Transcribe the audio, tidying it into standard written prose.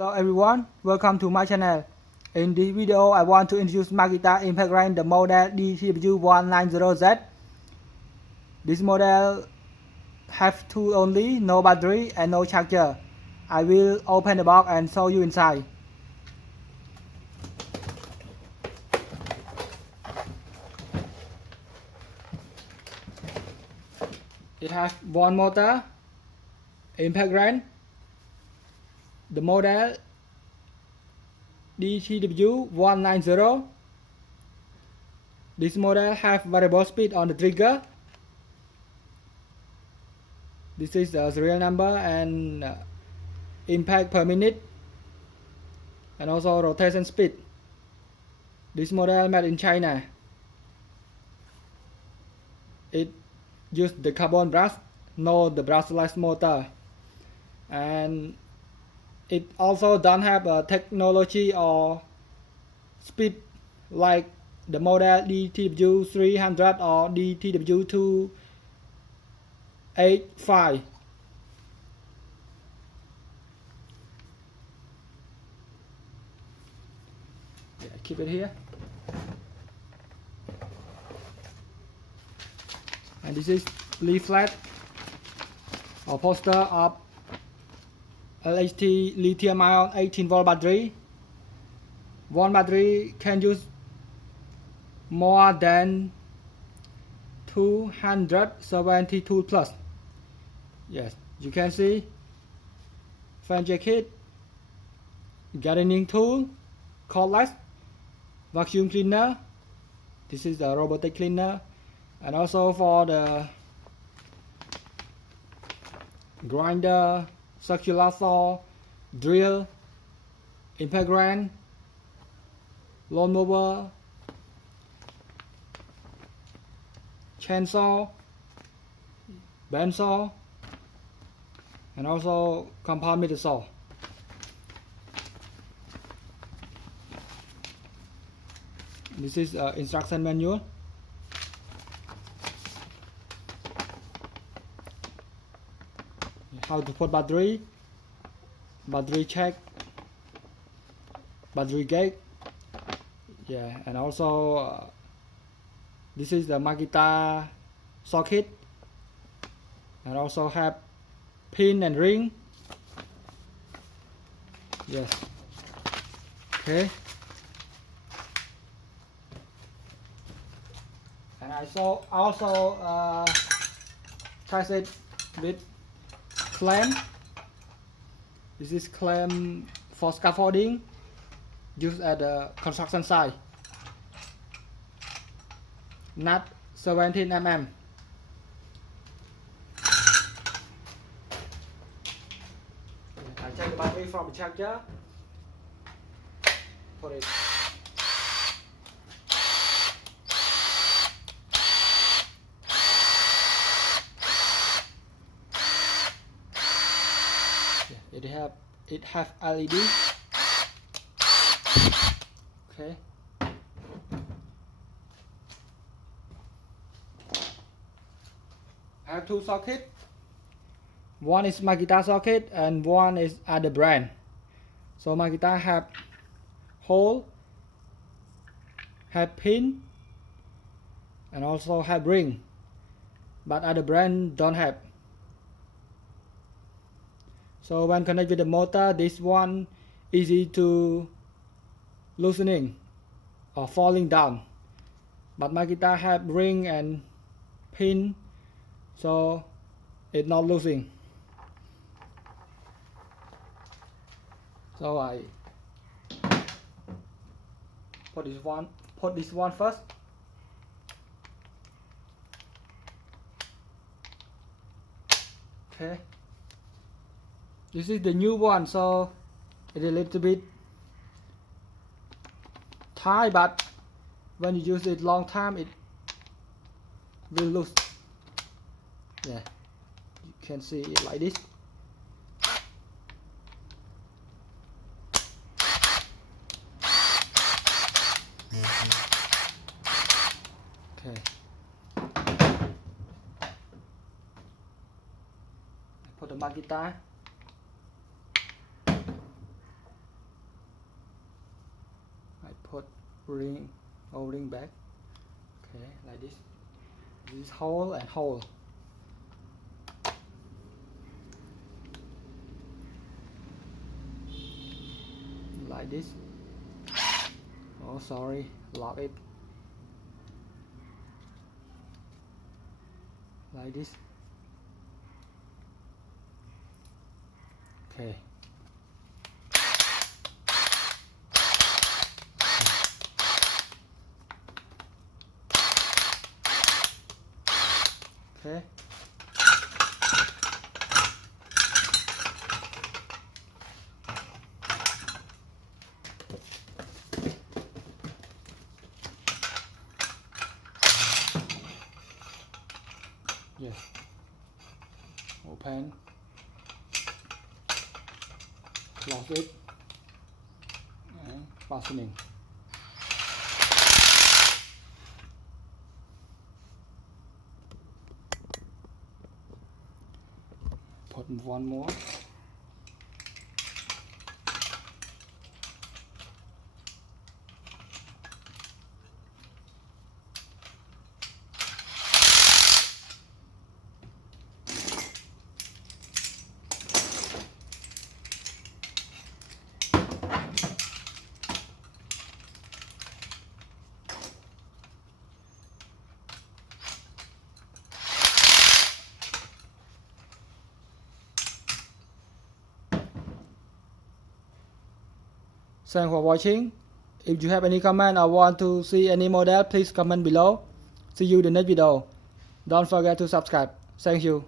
Hello everyone, welcome to my channel. In this video, I want to introduce Makita Impact Wrench, the model DTW190Z. This model have tool only, no battery and no charger. I will open the box and show you inside. It has one motor, impact wrench, the model DTW190. This model have variable speed on the trigger. This is the serial number and impact per minute, and also rotation speed. This model made in China. It used the carbon brush, not the brushless motor, and it also don't have a technology or speed like the model DTW300 or DTW285. Keep it here. And this is leaflet or poster of LHT lithium-ion 18-volt battery. One battery can use more than 270 tools plus. Yes, you can see fan jacket, gardening tool, cordless, vacuum cleaner. This is the robotic cleaner, and also for the grinder, circular saw, drill, impact wrench, lawnmower, chainsaw, bandsaw, and also compound saw. This is instruction manual. How to put battery, battery check, battery gauge. Yeah, and also this is the Makita socket, and also have pin and ring. Yes. Okay. And I also test it with clamp. This is clamp for scaffolding used at the construction site. Nut 17 mm. I take the battery from the charger. Put it. It have LED. Okay. I have two sockets. One is Makita socket and one is other brand. So Makita have hole, have pin, and also have ring, but other brand don't have. So when connected with the motor, this one easy to loosening or falling down, but Makita have ring and pin, so it's not losing. So I put this one first. Okay. This is the new one, so it's a little bit tight, but when you use it long time, it will loose. Yeah, you can see it like this. Okay. I put the Makita. put ring O-ring back. Okay, like this. This is hole and hole. Like this. Oh, sorry, lock it. Like this. Okay. Okay. Yes. Open. Close it. And fastening. Put one more. Thanks for watching. If you have any comment or want to see any model, please comment below. See you in the next video. Don't forget to subscribe. Thank you.